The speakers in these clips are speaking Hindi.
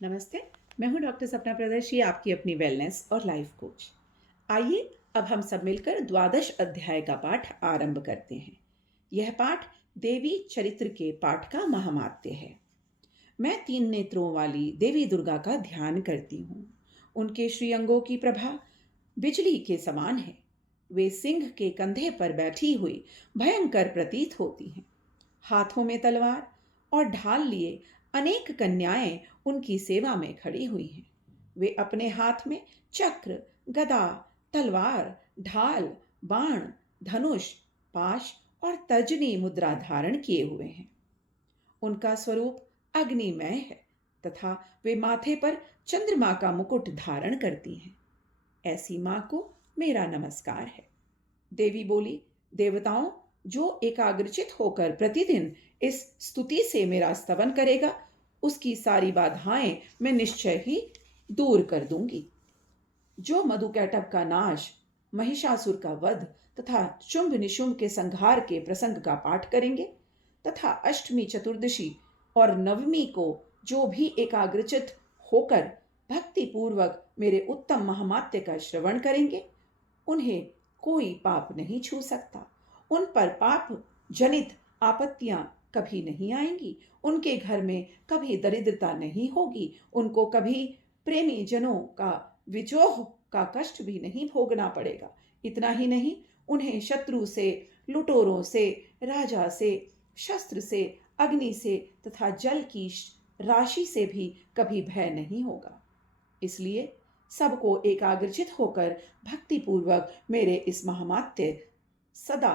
नमस्ते। मैं हूं डॉक्टर सपना प्रदर्शी, आपकी अपनी वेलनेस और लाइफ कोच। आइए अब हम सब मिलकर द्वादश अध्याय का पाठ आरंभ करते हैं। यह पाठ देवी चरित्र के पाठ का महात्म्य है। मैं 3 नेत्रों वाली देवी दुर्गा का ध्यान करती हूँ। उनके श्रीअंगों की प्रभा बिजली के समान है। वे सिंह के कंधे पर बैठी हुई भयंकर प्रतीत होती हैं। हाथों में तलवार और ढाल लिए अनेक कन्याएं उनकी सेवा में खड़ी हुई हैं। वे अपने हाथ में चक्र, गदा, तलवार, ढाल, बाण, धनुष, पाश और तर्जनी मुद्रा धारण किए हुए हैं। उनका स्वरूप अग्निमय है तथा वे माथे पर चंद्रमा का मुकुट धारण करती हैं। ऐसी मां को मेरा नमस्कार है। देवी बोली, देवताओं, जो एकाग्रचित होकर प्रतिदिन इस स्तुति से मेरा स्तवन करेगा, उसकी सारी बाधाएं मैं निश्चय ही दूर कर दूंगी। जो मधुकैटभ का नाश, महिषासुर का वध तथा शुंभ निशुंभ के संहार के प्रसंग का पाठ करेंगे तथा अष्टमी, चतुर्दशी और नवमी को जो भी एकाग्रचित होकर भक्ति पूर्वक मेरे उत्तम महामात्य का श्रवण करेंगे, उन्हें कोई पाप नहीं छू सकता। उन पर पाप जनित आपत्तियां कभी नहीं आएंगी। उनके घर में कभी दरिद्रता नहीं होगी। उनको कभी प्रेमी जनों का विजोह का कष्ट भी नहीं भोगना पड़ेगा। इतना ही नहीं, उन्हें शत्रु से, लुटेरों से, राजा से, शस्त्र से, अग्नि से तथा जल की राशि से भी कभी भय नहीं होगा। इसलिए सबको एकाग्रचित होकर भक्तिपूर्वक मेरे इस महामात्य सदा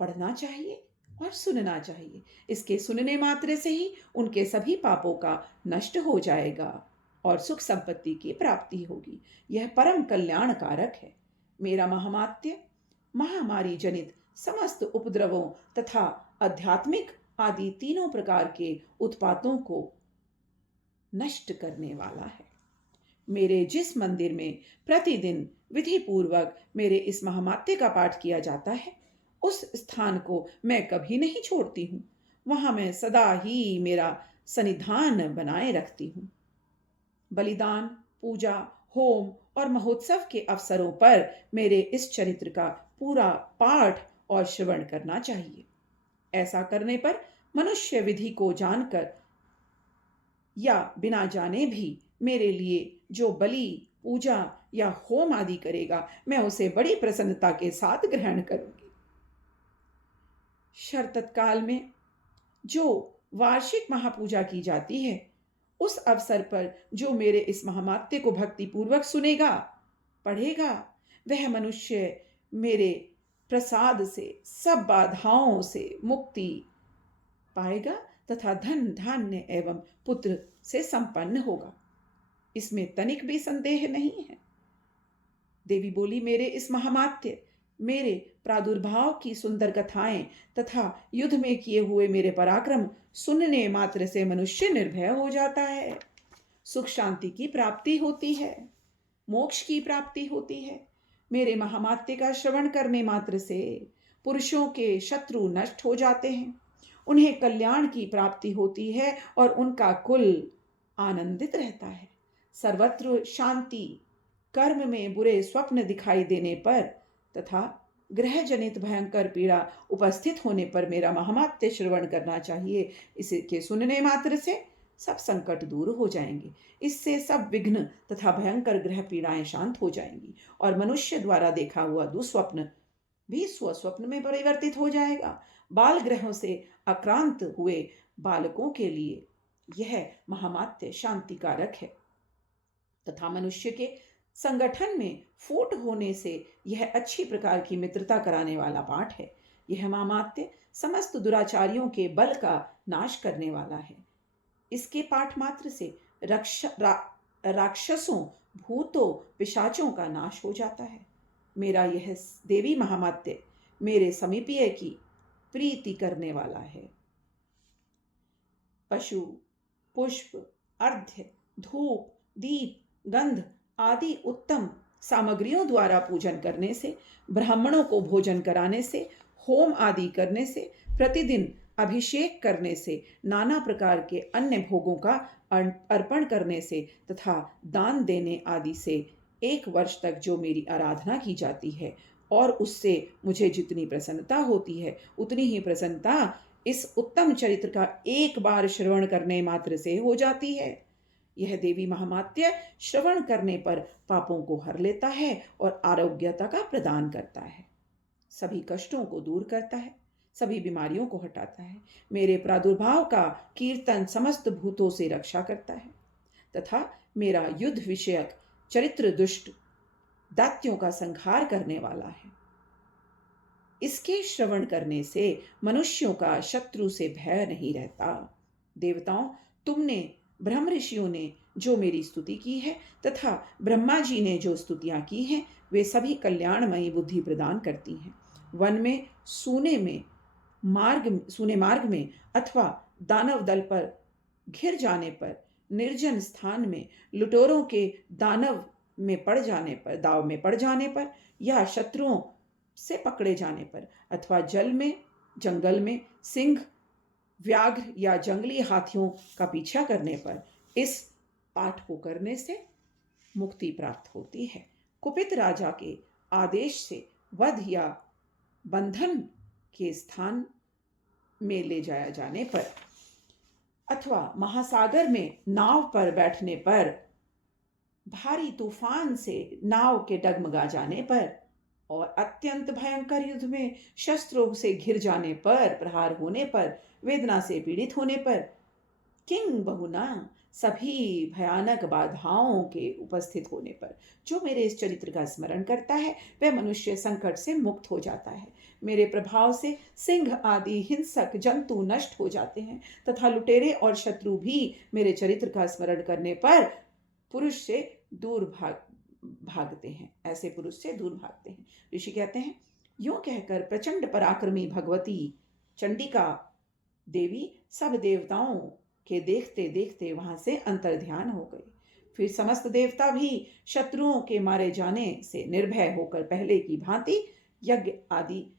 पढ़ना चाहिए और सुनना चाहिए। इसके सुनने मात्र से ही उनके सभी पापों का नष्ट हो जाएगा और सुख संपत्ति की प्राप्ति होगी। यह परम कल्याण कारक है। मेरा महामात्य महामारी जनित समस्त उपद्रवों तथा आध्यात्मिक आदि तीनों प्रकार के उत्पातों को नष्ट करने वाला है। मेरे जिस मंदिर में प्रतिदिन विधि पूर्वक मेरे इस महामात्य का पाठ किया जाता है, उस स्थान को मैं कभी नहीं छोड़ती हूँ। वहां मैं सदा ही मेरा सन्निधान बनाए रखती हूँ। बलिदान, पूजा, होम और महोत्सव के अवसरों पर मेरे इस चरित्र का पूरा पाठ और श्रवण करना चाहिए। ऐसा करने पर मनुष्य विधि को जानकर या बिना जाने भी मेरे लिए जो बलि, पूजा या होम आदि करेगा, मैं उसे बड़ी प्रसन्नता के साथ ग्रहण करूंगी। शरतकाल में जो वार्षिक महापूजा की जाती है, उस अवसर पर जो मेरे इस महामात्य को भक्ति पूर्वक सुनेगा, पढ़ेगा, वह मनुष्य मेरे प्रसाद से सब बाधाओं से मुक्ति पाएगा तथा धन, धान्य एवं पुत्र से संपन्न होगा। इसमें तनिक भी संदेह नहीं है। देवी बोली, मेरे इस महामात्य, मेरे प्रादुर्भाव की सुंदर कथाएं तथा युद्ध में किए हुए मेरे पराक्रम सुनने मात्र से मनुष्य निर्भय हो जाता है। सुख शांति की प्राप्ति होती है, मोक्ष की प्राप्ति होती है। मेरे महामात्य का श्रवण करने मात्र से पुरुषों के शत्रु नष्ट हो जाते हैं, उन्हें कल्याण की प्राप्ति होती है और उनका कुल आनंदित रहता है। सर्वत्र शांति, कर्म में बुरे स्वप्न दिखाई देने पर तथा ग्रह जनित भयंकर पीड़ा उपस्थित होने पर मेरा महामात्य श्रवण करना चाहिए। इसके सुनने मात्र से सब संकट दूर हो जाएंगे। इससे सब विघ्न तथा भयंकर ग्रह पीड़ाएं शांत हो जाएंगी और मनुष्य द्वारा देखा हुआ दुस्वप्न भी स्वस्वप्न में परिवर्तित हो जाएगा। बाल ग्रहों से आक्रांत हुए बालकों के लिए यह महामात्य शांतिकारक है तथा मनुष्य के संगठन में फूट होने से यह अच्छी प्रकार की मित्रता कराने वाला पाठ है। यह महामात्य समस्त दुराचारियों के बल का नाश करने वाला है। इसके पाठ मात्र से राक्षसों, भूतों, पिशाचों का नाश हो जाता है। मेरा यह देवी महामात्य मेरे समीपीय की प्रीति करने वाला है। पशु, पुष्प, अर्घ्य, धूप, दीप, गंध आदि उत्तम सामग्रियों द्वारा पूजन करने से, ब्राह्मणों को भोजन कराने से, होम आदि करने से, प्रतिदिन अभिषेक करने से, नाना प्रकार के अन्य भोगों का अर्पण करने से तथा दान देने आदि से 1 वर्ष तक जो मेरी आराधना की जाती है और उससे मुझे जितनी प्रसन्नता होती है, उतनी ही प्रसन्नता इस उत्तम चरित्र का एक बार श्रवण करने मात्र से हो जाती है। यह देवी महामात्य श्रवण करने पर पापों को हर लेता है और आरोग्यता का प्रदान करता है, सभी कष्टों को दूर करता है, सभी बीमारियों को हटाता है, मेरे प्रादुर्भाव का कीर्तन समस्त भूतों से रक्षा करता है तथा मेरा युद्ध विषयक चरित्र दुष्ट दैत्यों का संहार करने वाला है। इसके श्रवण करने से मनुष्यों का शत्रु से भय नहीं रहता। देवताओं, तुमने ब्रह्म ऋषियों ने जो मेरी स्तुति की है तथा ब्रह्मा जी ने जो स्तुतियां की हैं, वे सभी कल्याणमयी बुद्धि प्रदान करती हैं। वन में सूने मार्ग में अथवा दानव दल पर घिर जाने पर, निर्जन स्थान में लुटेरों के दाव में पड़ जाने पर या शत्रुओं से पकड़े जाने पर अथवा जंगल में सिंह, व्याघ्र या जंगली हाथियों का पीछा करने पर इस पाठ को करने से मुक्ति प्राप्त होती है। कुपित राजा के आदेश से वध या बंधन के स्थान में ले जाया जाने पर अथवा महासागर में नाव पर बैठने पर, भारी तूफान से नाव के डगमगा जाने पर और अत्यंत भयंकर युद्ध में शस्त्रों से घिर जाने पर, प्रहार होने पर, वेदना से पीड़ित होने पर, किंग बहुना सभी भयानक बाधाओं के उपस्थित होने पर जो मेरे इस चरित्र का स्मरण करता है, वह मनुष्य संकट से मुक्त हो जाता है। मेरे प्रभाव से सिंह आदि हिंसक जंतु नष्ट हो जाते हैं तथा लुटेरे और शत्रु भी मेरे चरित्र का स्मरण करने पर पुरुष से दूर भागते हैं, ऐसे पुरुष से दूर भागते हैं। ऋषि कहते हैं, यूं कहकर प्रचंड पराक्रमी भगवती चंडिका देवी सब देवताओं के देखते देखते वहां से अंतर्ध्यान हो गई। फिर समस्त देवता भी शत्रुओं के मारे जाने से निर्भय होकर पहले की भांति यज्ञ आदि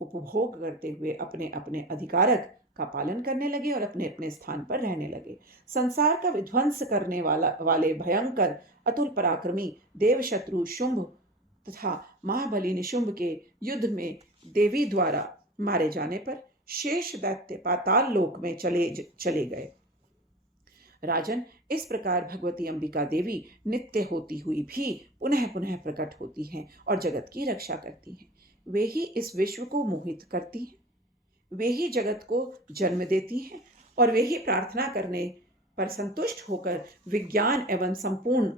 उपभोग करते हुए अपने अपने अधिकारक का पालन करने लगे और अपने अपने स्थान पर रहने लगे। संसार का विध्वंस करने वाले भयंकर अतुल पराक्रमी देव शत्रु शुंभ तथा महाबली निशुंभ के युद्ध में देवी द्वारा मारे जाने पर शेष दैत्य पाताल लोक में चले गए। राजन, इस प्रकार भगवती अंबिका देवी नित्य होती हुई भी पुनः पुनः प्रकट होती हैं और जगत की रक्षा करती हैं। वे ही इस विश्व को मोहित करती हैं, वे ही जगत को जन्म देती हैं और वे ही प्रार्थना करने पर संतुष्ट होकर विज्ञान एवं संपूर्ण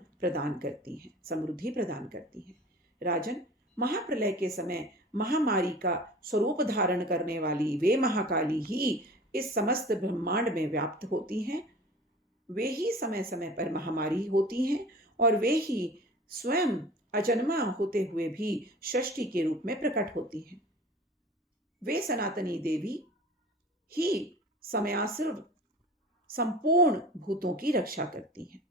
समृद्धि प्रदान करती हैं। राजन, महाप्रलय के समय महामारी का स्वरूप धारण करने वाली वे महाकाली ही इस समस्त ब्रह्मांड में व्याप्त होती हैं। वे ही समय समय पर महामारी होती हैं और वे ही स्वयं अजन्मा होते हुए भी षष्ठी के रूप में प्रकट होती हैं। वे सनातनी देवी ही समयासुर संपूर्ण भूतों की रक्षा करती हैं।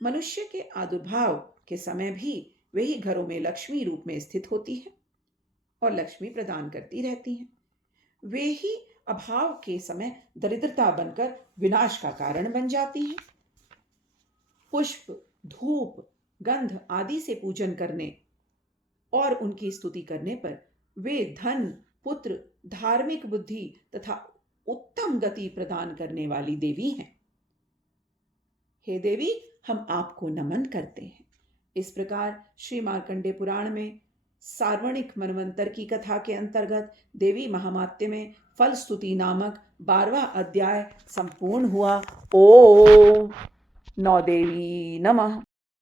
मनुष्य के आदुर्भाव के समय भी वे ही घरों में लक्ष्मी रूप में स्थित होती है और लक्ष्मी प्रदान करती रहती हैं। वे ही अभाव के समय दरिद्रता बनकर विनाश का कारण बन जाती हैं। पुष्प, धूप, गंध आदि से पूजन करने और उनकी स्तुति करने पर वे धन, पुत्र, धार्मिक बुद्धि तथा उत्तम गति प्रदान करने वाली देवी हैं। हे देवी, हम आपको नमन करते हैं। इस प्रकार श्री मार्कंडेय पुराण में सार्वणिक मनवंतर की कथा के अंतर्गत देवी महामात्य में फल स्तुति नामक 12वां अध्याय संपूर्ण हुआ। ओम नौ देवी नमः।